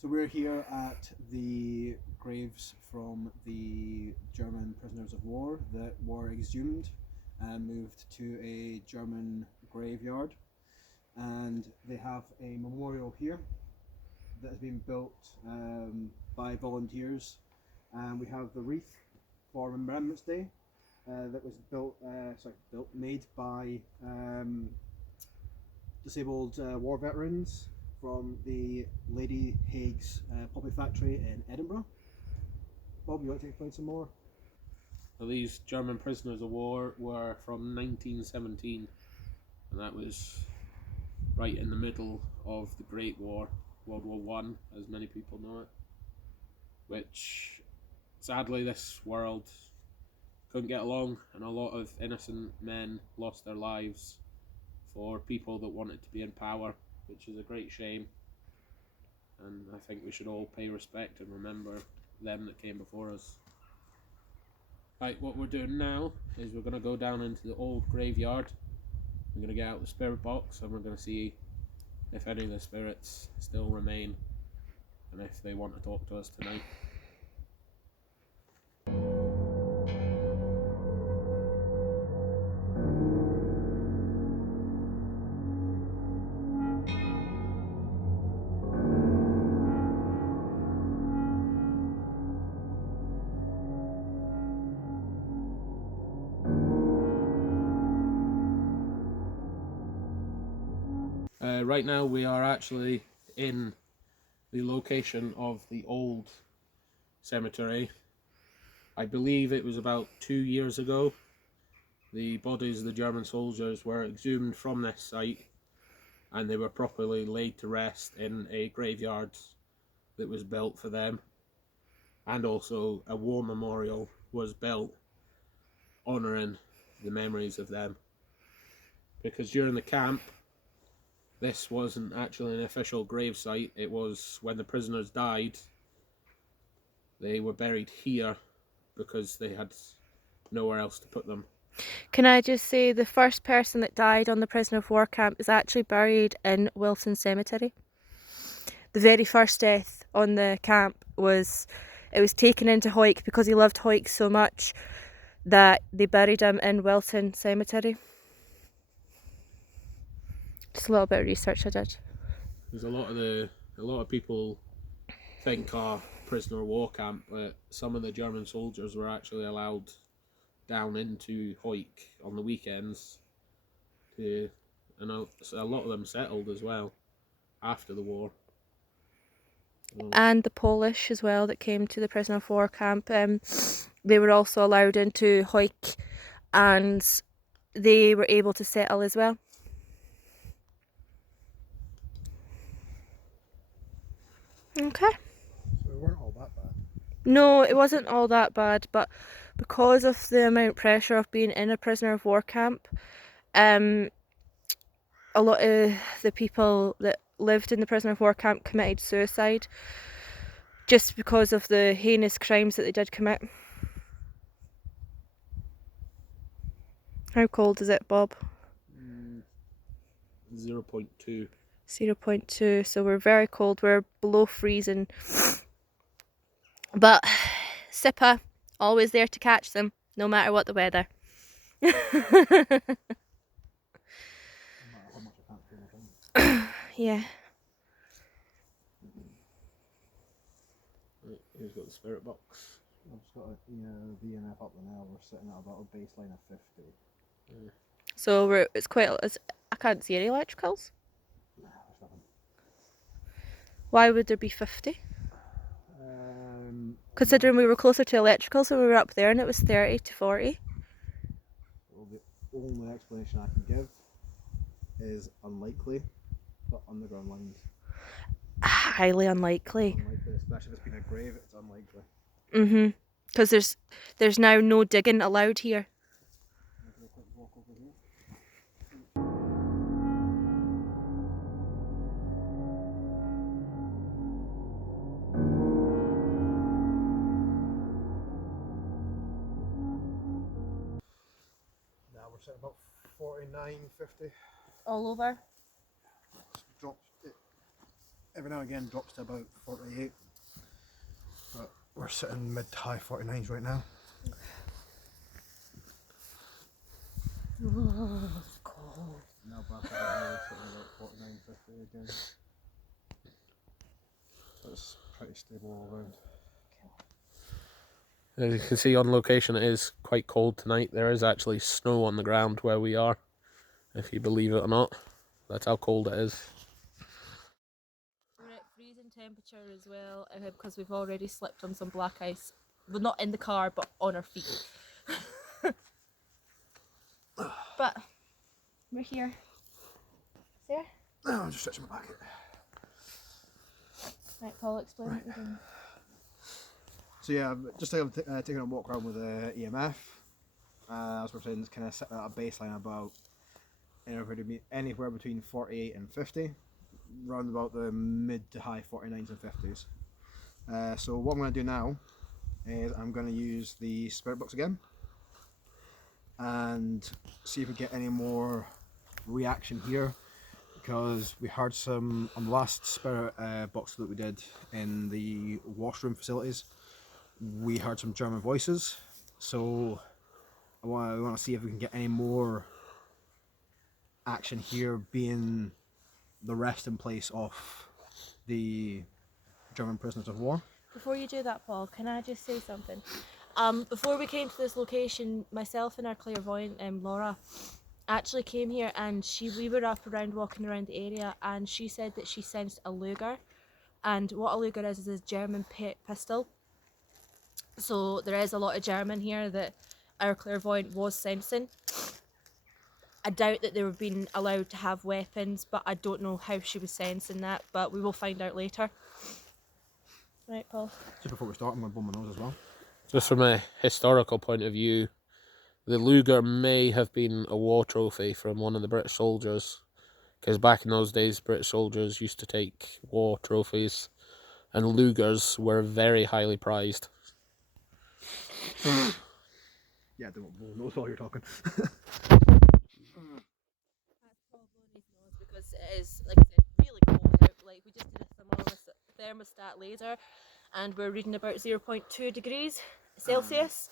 So we're here at the graves from the German prisoners of war that were exhumed and moved to a German graveyard. And they have a memorial here that has been built by volunteers. And we have the wreath for Remembrance Day that was made by disabled war veterans from the Lady Hague's poppy factory in Edinburgh. Bob, you like to explain some more? Well, these German prisoners of war were from 1917, and that was right in the middle of the Great War, World War One, as many people know it, which sadly this world couldn't get along, and a lot of innocent men lost their lives for people that wanted to be in power, which is a great shame. And I think we should all pay respect and remember them that came before us. Right, what we're doing now is we're going to go down into the old graveyard. We're going to get out the spirit box and we're going to see if any of the spirits still remain and if they want to talk to us tonight. Right now we are actually in the location of the old cemetery. I believe it was about 2 years ago. The bodies of the German soldiers were exhumed from this site and they were properly laid to rest in a graveyard that was built for them, and also a war memorial was built honouring the memories of them, because during the camp this wasn't actually an official grave site. It was when the prisoners died, they were buried here because they had nowhere else to put them. Can I just say the first person that died on the prisoner of war camp is actually buried in Wilson Cemetery. The very first death on the camp was taken into Hawick because he loved Hawick so much that they buried him in Wilson Cemetery. Just a little bit of research I did. There's a lot of people think prisoner of war camp, but some of the German soldiers were actually allowed down into Hawick on the weekends and a lot of them settled as well after the war. And the Polish as well that came to the prisoner of war camp, they were also allowed into Hawick and they were able to settle as well. Okay. So we weren't all that bad. No, it wasn't all that bad, but because of the amount of pressure of being in a prisoner of war camp, a lot of the people that lived in the prisoner of war camp committed suicide just because of the heinous crimes that they did commit. How cold is it, Bob? 0.2. 0.2, so we're very cold, we're below freezing. But Sipper, always there to catch them, no matter what the weather. No matter how much I can't feel anything. Yeah. Right, who's got the spirit box? I've just got a VNF up there now. We're sitting at about a baseline of 50. Yeah. So I can't see any electricals. Nah, there's nothing. Why would there be 50? Considering we were closer to electricals when we were up there and it was 30 to 40. Well, the only explanation I can give is unlikely, but underground lines. Highly unlikely. Unlikely, especially if it's been a grave, it's unlikely. Mhm. Because there's now no digging allowed here. I'll do a quick walk over here. Now we're sitting about 49, 50. All over? Dropped it every now and again drops to about 48. But we're sitting mid to high 49s right now. Oh, it's cold. Now back over here, sitting about 49, 50 again. So it's pretty stable all around. As you can see on location, it is quite cold tonight. There is actually snow on the ground where we are, if you believe it or not. That's how cold it is. We're at freezing temperature as well because we've already slipped on some black ice. Well, not in the car, but on our feet. But we're here. There? No, I'm just stretching my back here. Right, Paul, explain what you're doing. So yeah, I'm just taking a walk around with the EMF. As we're saying, it's kind of set at a baseline about anywhere between 48 and 50, round about the mid to high 49s and 50s. So what I'm going to do now is I'm going to use the spirit box again and see if we get any more reaction here, because we heard some on the last spirit box that we did in the washroom facilities. We heard some German voices, so I want to see if we can get any more action here, being the resting place of the German prisoners of war. Before you do that, Paul, can I just say something? Before we came to this location, myself and our clairvoyant, Laura, actually came here, and we were up around walking around the area, and she said that she sensed a Luger, and what a Luger is a German pistol. So there is a lot of German here that our clairvoyant was sensing. I doubt that they were being allowed to have weapons, but I don't know how she was sensing that, but we will find out later. Right, Paul? Just before we start, I'm going to blow my nose as well. Just from a historical point of view, the Luger may have been a war trophy from one of the British soldiers, because back in those days, British soldiers used to take war trophies, and Lugers were very highly prized. Yeah, don't blow my nose while you're talking. That's probably his nose because it is, like I said, really cold out. Like, we just did a thermostat laser, and we're reading about 0.2 degrees Celsius.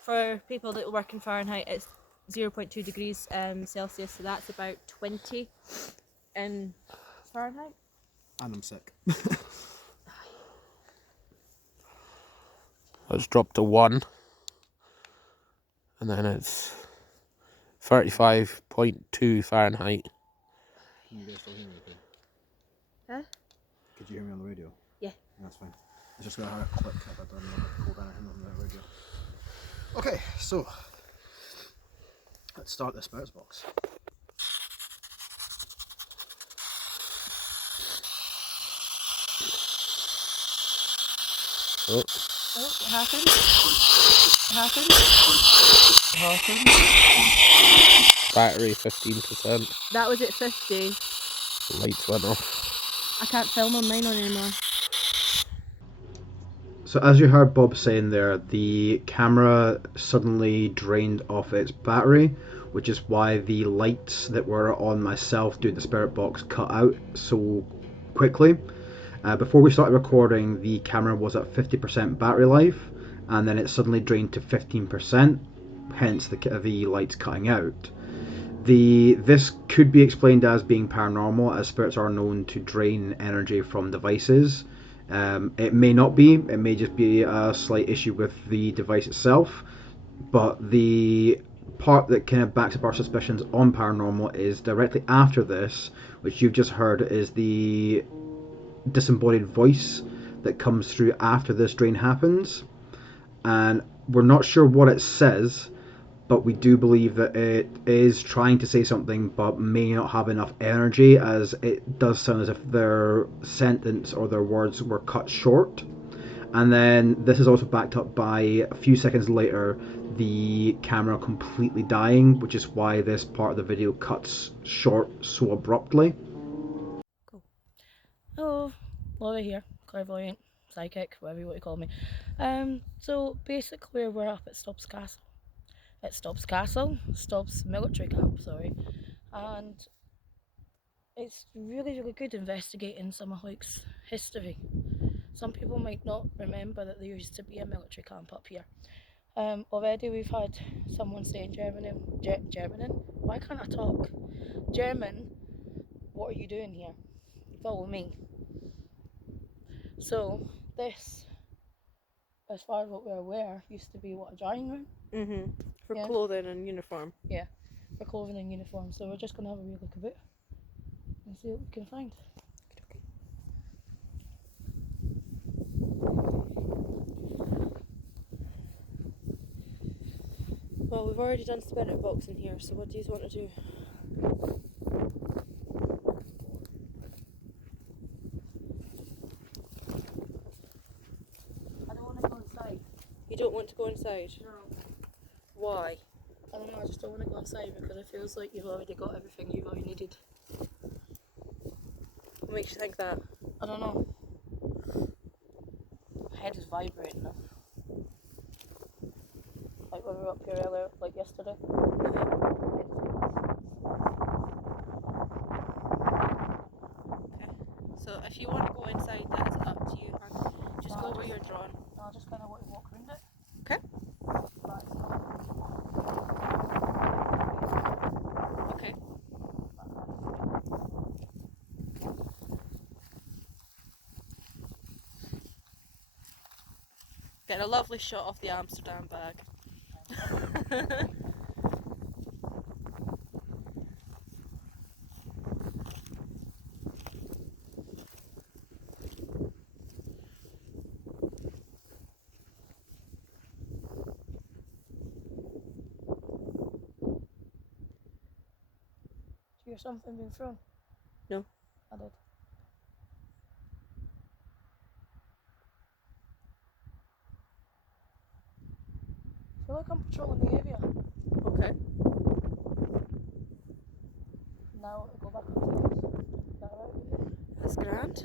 For people that work in Fahrenheit, it's 0.2 degrees Celsius, so that's about 20 in Fahrenheit. And I'm sick. It's dropped to 1, and then it's 35.2 Fahrenheit. Can you guys still hear me okay? Huh? Could you hear me on the radio? Yeah. That's fine. It's just going to have a click if I don't hold anything on the radio. Okay, so let's start the spirits box. Oh, Oh, what happened? What happened? battery 15%. That was at 50. Lights went off. I can't film on mine anymore. So as you heard Bob saying there, the camera suddenly drained off its battery, which is why the lights that were on myself doing the spirit box cut out so quickly. Before we started recording, the camera was at 50% battery life, and then it suddenly drained to 15%, hence the lights cutting out. This could be explained as being paranormal, as spirits are known to drain energy from devices. It may not be, it may just be a slight issue with the device itself, but the part that kind of backs up our suspicions on paranormal is directly after this, which you've just heard is the disembodied voice that comes through after this drain happens, and we're not sure what it says, but we do believe that it is trying to say something but may not have enough energy, as it does sound as if their sentence or their words were cut short. And then this is also backed up by a few seconds later the camera completely dying, which is why this part of the video cuts short so abruptly. Cool. Hello, Laura here, clairvoyant, psychic, whatever you want to call me. So basically we're up at Stobs Castle. Stobs military camp, sorry. And it's really, really good investigating Summerhoek's history. Some people might not remember that there used to be a military camp up here. Already we've had someone saying German. Why can't I talk? German, what are you doing here? Follow me. So this, as far as what we're aware, used to be a drying room? For Yeah. clothing and uniform. Yeah, for clothing and uniform. So we're just going to have a wee look about and see what we can find. Okay. Well, we've already done spirit box in here, so what do you want to do? I don't want to go inside. You don't want to go inside? No. Why? I don't know, I just don't want to go inside because it feels like you've already got everything you've already needed. What makes you think that? I don't know. My head is vibrating now. Like when we were up here earlier, like yesterday. Okay. So if you want to go inside, that is up to you. Just go where you're drawn. I just kind of want to walk around it. Okay. But it's not. Okay. Get a lovely shot of the Amsterdam bag. Did you hear something being thrown? No. I did. I feel like I'm patrolling the area. Okay. Now I go back upstairs. Is that alright with you? That's grand.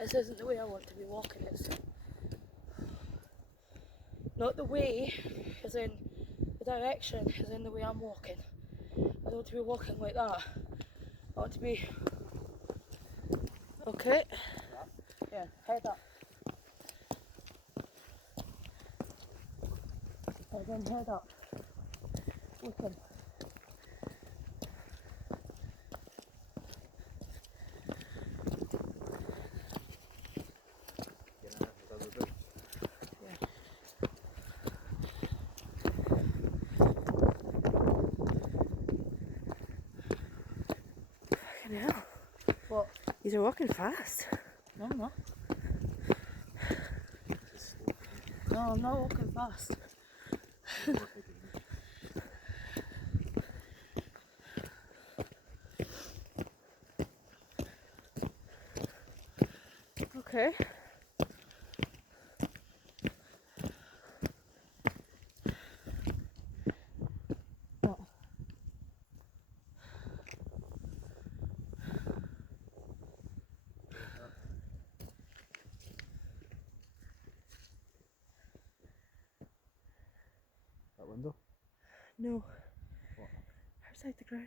This isn't the way I want to be walking. It's not the way, as in the direction, as in the way I'm walking. I don't want to be walking like that. I want to be, Okay. yeah, head up. Head up. Looking. Fucking hell. What? These are walking fast. No, I'm not. No, I'm not walking fast. Okay. What? That window? No. What? Outside the ground.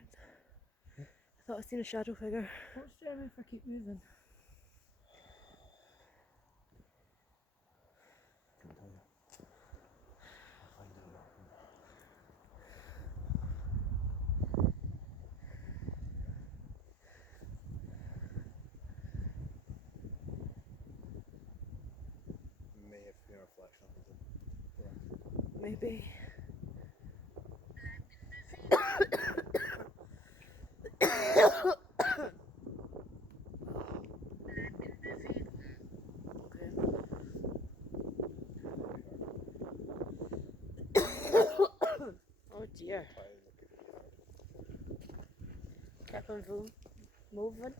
I thought I seen a shadow figure. What's Jeremy if I keep moving? Couldn't tell you. I'll find out. May have been a reflection of the Maybe. kept on moving.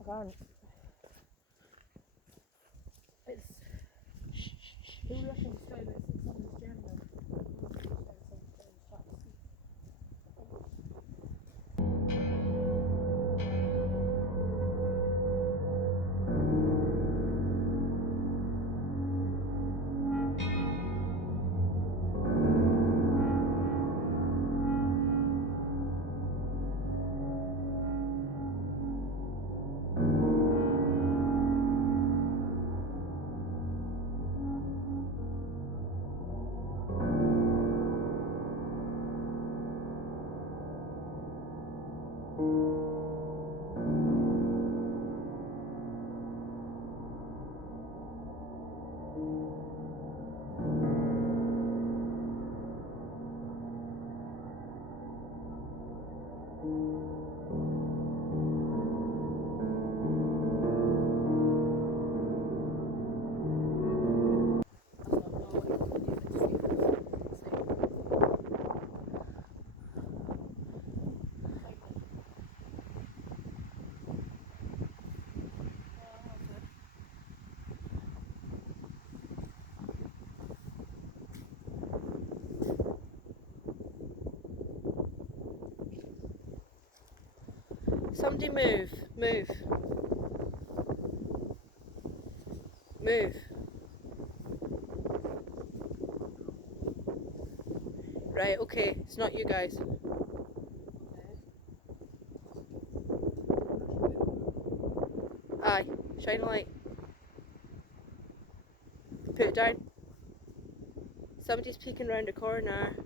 I can't. It's. Who reckons that it's someone's German? Somebody move. Right, okay, it's not you guys. Aye, shine a light. Put it down. Somebody's peeking round a corner.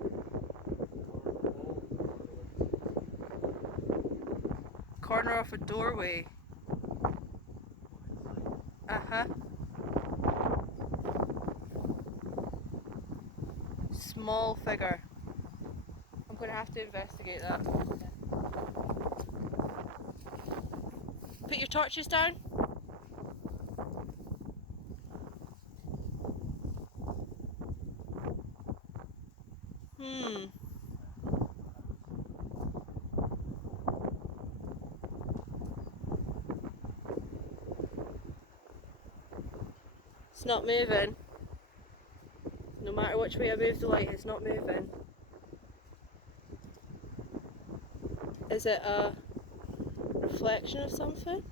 Corner of a doorway. Uh-huh. Small figure. I'm going to have to investigate that. Put your torches down. It's not moving. No matter which way I move the light, it's not moving. Is it a reflection of something?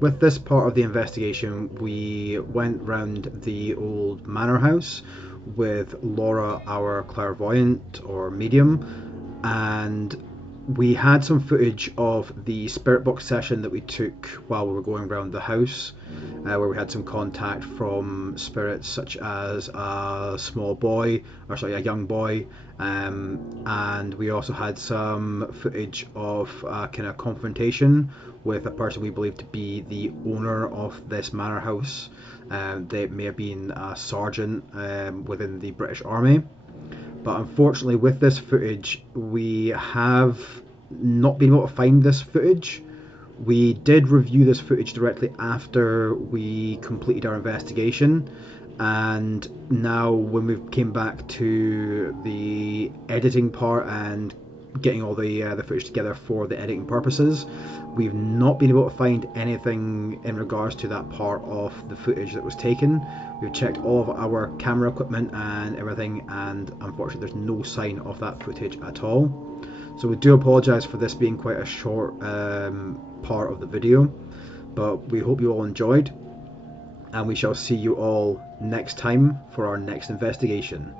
With this part of the investigation, we went round the old manor house with Laura, our clairvoyant or medium, and we had some footage of the spirit box session that we took while we were going around the house, where we had some contact from spirits such as a small boy, or sorry, a young boy, and we also had some footage of a kind of confrontation with a person we believe to be the owner of this manor house. They may have been a sergeant within the British Army. But unfortunately, with this footage, we have not been able to find this footage. We did review this footage directly after we completed our investigation, and now when we came back to the editing part and getting all the footage together for the editing purposes, we've not been able to find anything in regards to that part of the footage that was taken. We've checked all of our camera equipment and everything, and unfortunately there's no sign of that footage at all. So we do apologise for this being quite a short part of the video, but we hope you all enjoyed, and we shall see you all next time for our next investigation.